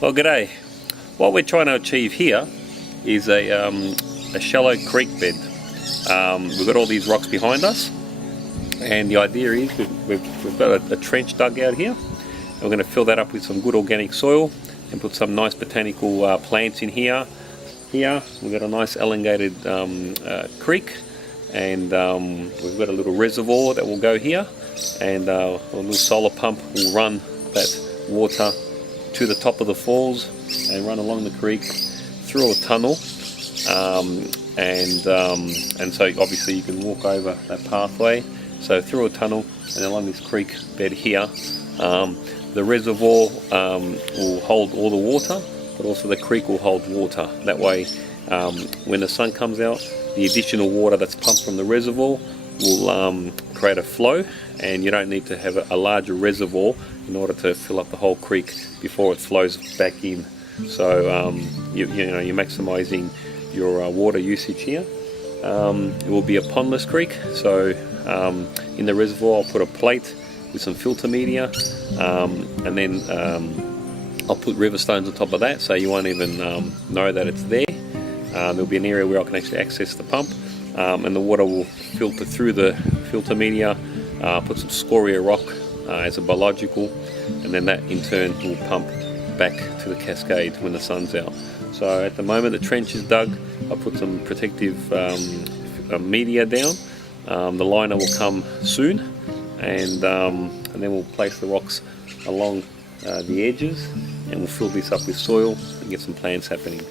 Well, g'day. What we're trying to achieve here is a shallow creek bed. We've got all these rocks behind us, and the idea is we've got a trench dug out here, and we're going to fill that up with some good organic soil and put some nice botanical plants in here. Here we've got a nice elongated creek, and we've got a little reservoir that will go here, and a little solar pump will run that water to the top of the falls and run along the creek through a tunnel, and so obviously you can walk over that pathway. So through a tunnel and along this creek bed here, the reservoir will hold all the water, but also the creek will hold water. That way, when the sun comes out, the additional water that's pumped from the reservoir will create a flow, and you don't need to have a larger reservoir in order to fill up the whole creek before it flows back in. So you're maximising your water usage here. It will be a pondless creek, so in the reservoir I'll put a plate with some filter media, and then I'll put river stones on top of that, so you won't even know that it's there. There'll be an area where I can actually access the pump, and the water will filter through the filter media. Put some scoria rock as a biological, and then that in turn will pump back to the cascade when the sun's out. So at the moment the trench is dug. I put some protective media down. The liner will come soon, and then we'll place the rocks along the edges, and we'll fill this up with soil and get some plants happening.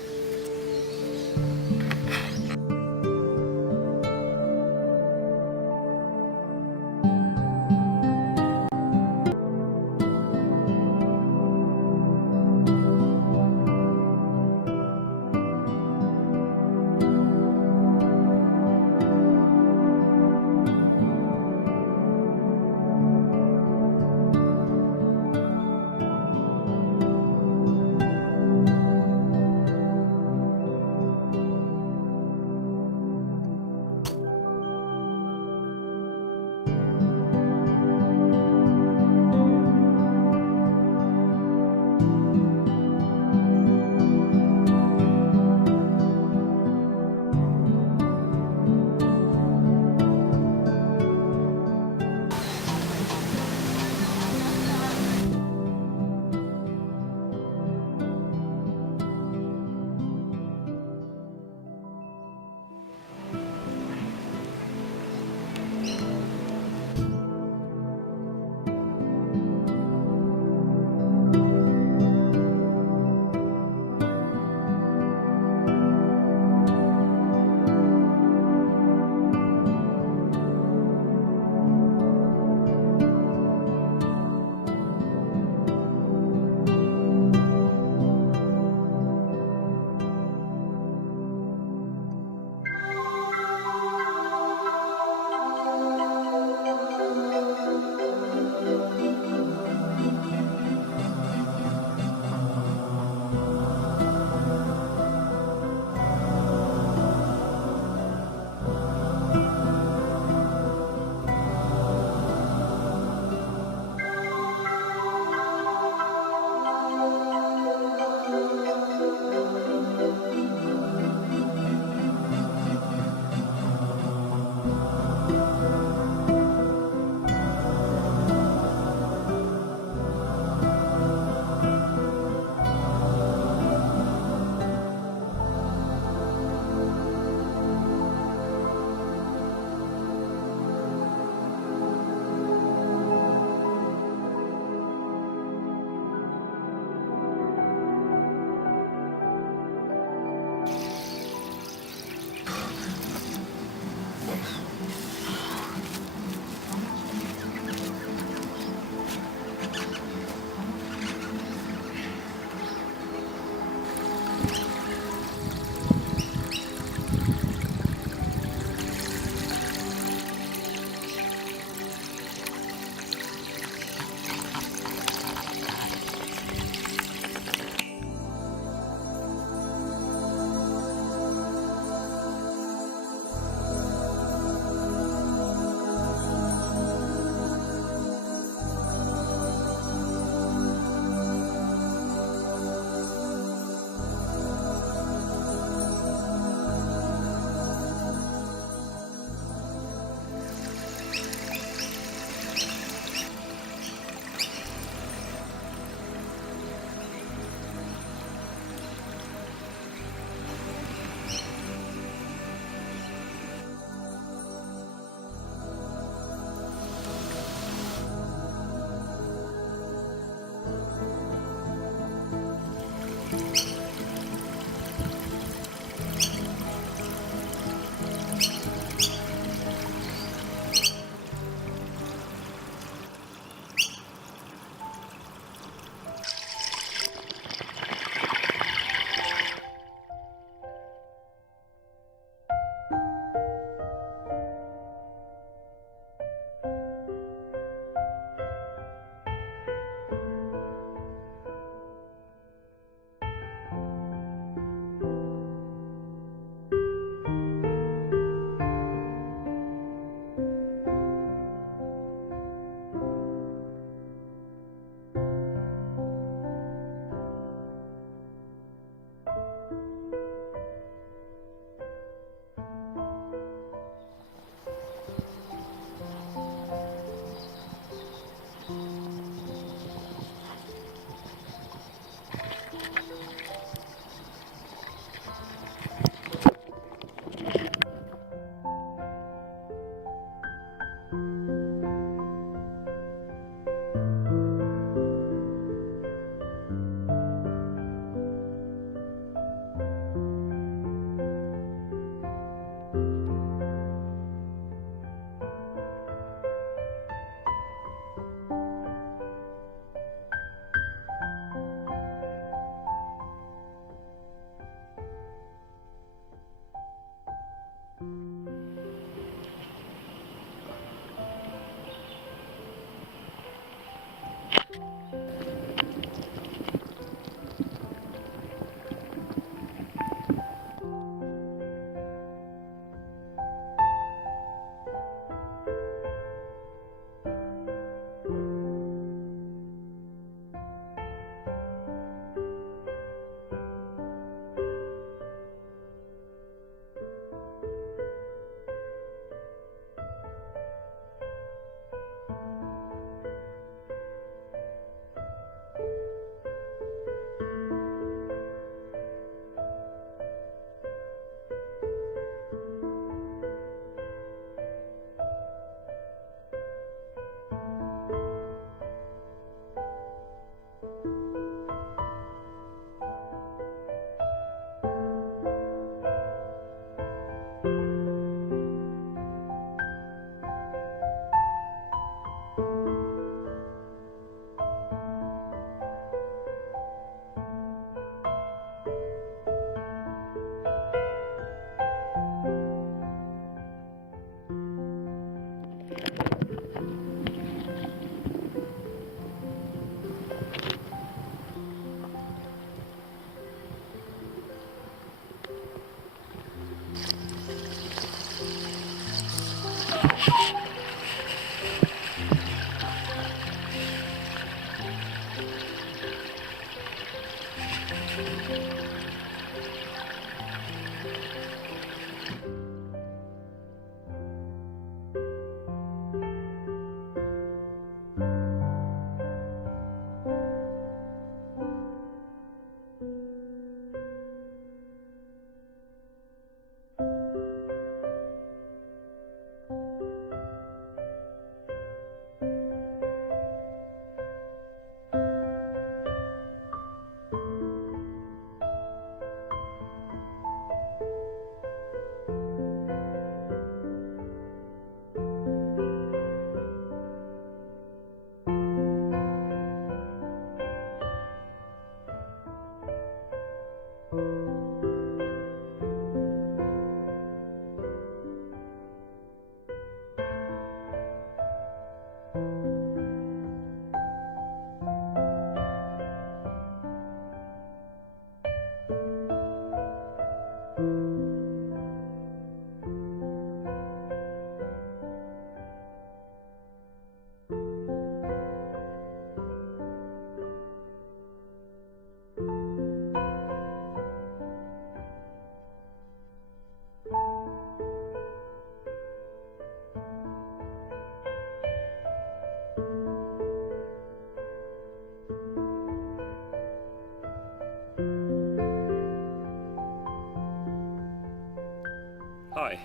Hi,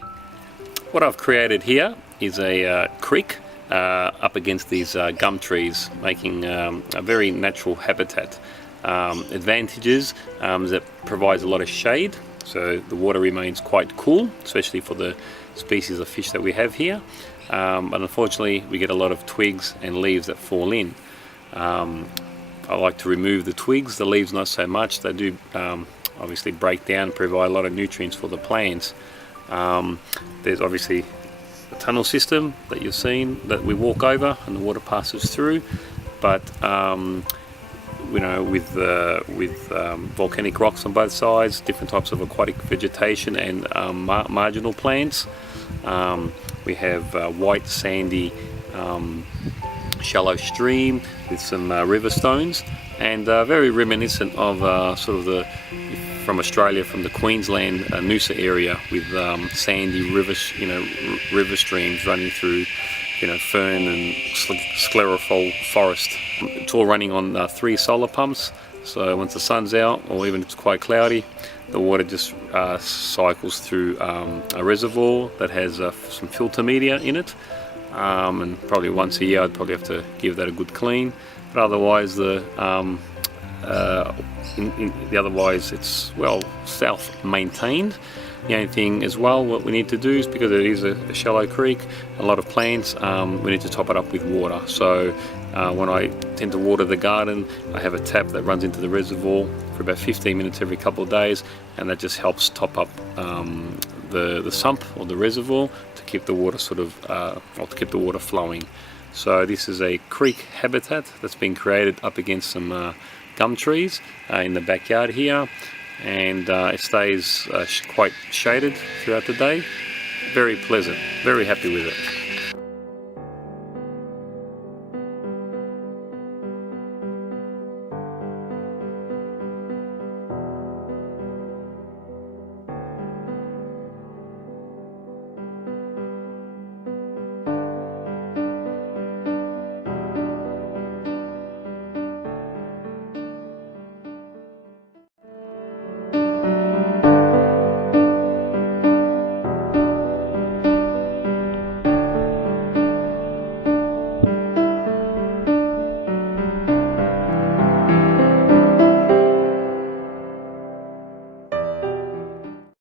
what I've created here is a creek up against these gum trees, making a very natural habitat. Advantages that provides a lot of shade, so the water remains quite cool, especially for the species of fish that we have here. But unfortunately we get a lot of twigs and leaves that fall in. I like to remove the twigs, the leaves not so much. They do obviously break down and provide a lot of nutrients for the plants. There's obviously a tunnel system that you've seen that we walk over and the water passes through, but you know, with volcanic rocks on both sides, different types of aquatic vegetation and marginal plants. We have white sandy shallow stream with some river stones, and very reminiscent of sort of the, from Australia, from the Queensland Noosa area, with sandy river streams running through, you know, fern and sclerophyll forest. It's all running on 3 solar pumps, so once the sun's out, or even if it's quite cloudy, the water just cycles through a reservoir that has some filter media in it, and probably once a year I'd probably have to give that a good clean, but otherwise otherwise it's well self-maintained. The only thing as well, what we need to do is, because it is a shallow creek, a lot of plants, we need to top it up with water. So when I tend to water the garden, I have a tap that runs into the reservoir for about 15 minutes every couple of days, and that just helps top up the sump or the reservoir to keep the water sort of, or to keep the water flowing. So this is a creek habitat that's been created up against some gum trees in the backyard here, and it stays quite shaded throughout the day. Very pleasant, very happy with it.